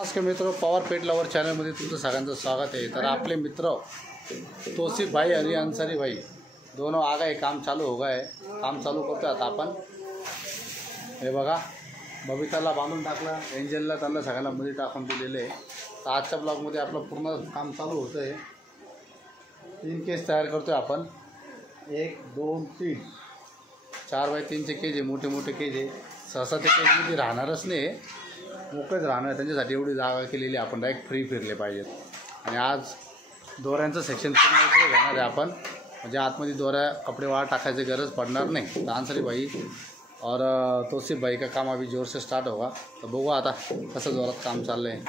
नमस्कार मित्र, Pawar pet lover चॅनलमध्ये तुमचं सगळ्यांचं स्वागत आहे। तर आपले मित्र तोसिफ भाई आणि अंसारी भाई दोनों आ गए, काम चालू हो गए, काम चालू करतो आता आपण। हे बघा, बबिताला बांधून टाकला, एंजलला त्यांना सगळ्यांना मध्ये टाकून दिलेले आहे। तर आजच्या ब्लॉगमध्ये आपलं पूर्ण काम चालू होतं आहे। 3 केज तयार करतो आहे आपण, 1 2 3 4 बाय 3चे केज आहे, मोठे मोठे केज आहे। सहसा ते केजमध्ये राहणारच नाही, मोकळेच राहणार, त्यांच्यासाठी एवढी जागा केलेली आपण, डायरेक्ट फ्री फिरले पाहिजेत। आणि आज दोऱ्यांचं सेक्शन पूर्ण इकडे घेणार आहे आपण, म्हणजे आतमध्ये दोऱ्या कपडे वाळत टाकायची गरज पडणार नाही। तर अंसारी भाई और तोसिफ भाई का काम अभी जोर से स्टार्ट होगा। तर बघू आता कसं जोरात काम चाललं आहे।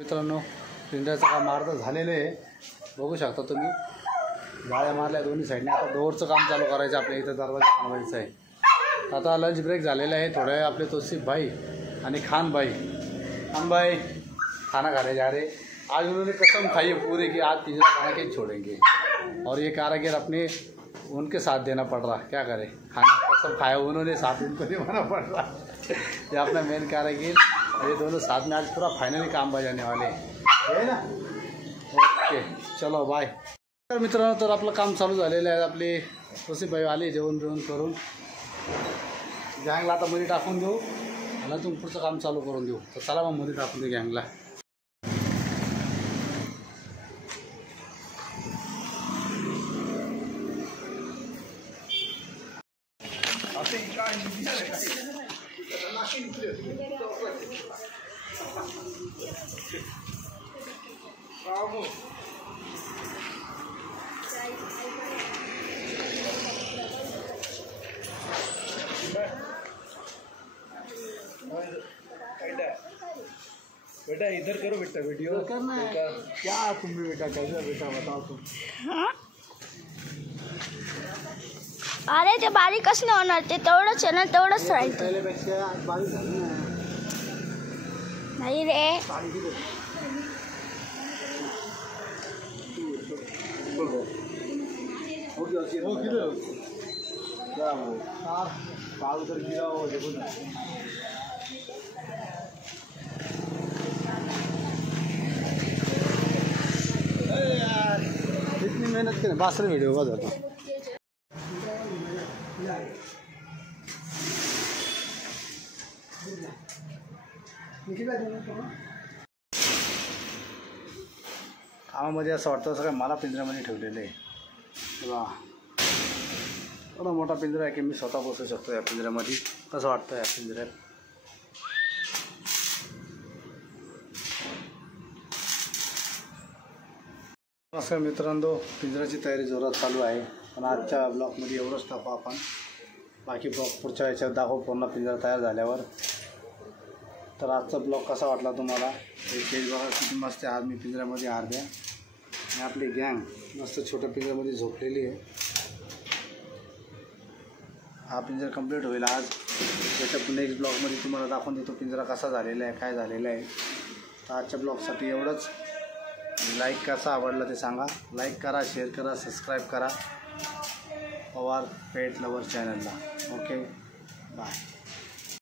मित्रांनो, पिंजऱ्याचं काम अर्ध झालेलं आहे, बघू शकता तुम्ही। गाळ्या मारल्या दोन्ही साईडने। आता डोअरचं काम चालू करायचं, आपल्या इथं दरवाजा बनवायचा आहे। आता लंच ब्रेक झालेला आहे, थोड्या वेळ आपले तोसिफ भाई आणि खान भाई खाना खाने जा रहे। आज उन्होंने कसम खाई है पूरी कि आज पिंजरा खाना के छोड़ेंगे, और ये कारीगर अपने उनके साथ देना पड़ रहा, क्या करें, खाना कसम खाया उन्होंने, साथ उनको निभाना पड़ रहा। ये अपना मेन कारीगर, ये दोनों साथ में आज पूरा फाइनली काम बजाने वाले है ना। ओके चलो बाय। तर मित्रांनो, तर आपलं काम चालू झालेलं आहे। आपले तोसिफ भाई आले जेवण करून, गँगला आता मध्ये टाकून देऊ आणि तुम्ही पुढचं काम चालू करून देऊ। तर चला मग मध्ये टाकून देऊ गँगला। बेटा इधर करो, बेटा वीडियो करना है क्या तुम भी, बेटा कैसे, बेटा बताओ तुम। अरे ते बारीकच नाही होणार, ते तेवढंच आहे ना, तेवढंच राहील। पहिल्यापेक्षा बारीक झाली ना। नाही रे, उधर गिरा हो, देखो ना। यार इतनी मेहनत करें, बासरे वीडियो का जाता। कामामध्ये असं वाटतं सगळं मला पिंजऱ्यामध्ये ठेवलेलं आहे। तेव्हा एवढा मोठा पिंजरा आहे की मी स्वतः बसू शकतो या पिंजऱ्यामध्ये। कसं वाटतं या पिंजऱ्यात? नमस्कार मित्रांनो, पिंजऱ्याची तयारी जोरात चालू आहे, पण आजच्या ब्लॉगमध्ये एवढंच टाकू आपण। बाकी ब्लॉग पुढच्या याच्यात दाखवू पूर्ण पिंजरा तयार झाल्यावर। तर आजचा ब्लॉग कसा वाटला तुम्हाला? हे केज बघा किती मस्त आहे। आज मी पिंजऱ्यामध्ये अर्ध्या आणि आपली गँग मस्त छोट्या पिंजऱ्यामध्ये झोपलेली आहे। हा पिंजरा कंप्लीट होईल आज। त्याच्या नेक्स्ट ब्लॉगमध्ये तुम्हाला दाखवून देतो पिंजरा कसा झालेला आहे, काय झालेलं आहे। तर आजच्या ब्लॉगसाठी एवढंच। लाईक कसा आवडला ते सांगा, लाईक करा, शेअर करा, सबस्क्राईब करा पवार पेट लवर चॅनलला। Okay bye.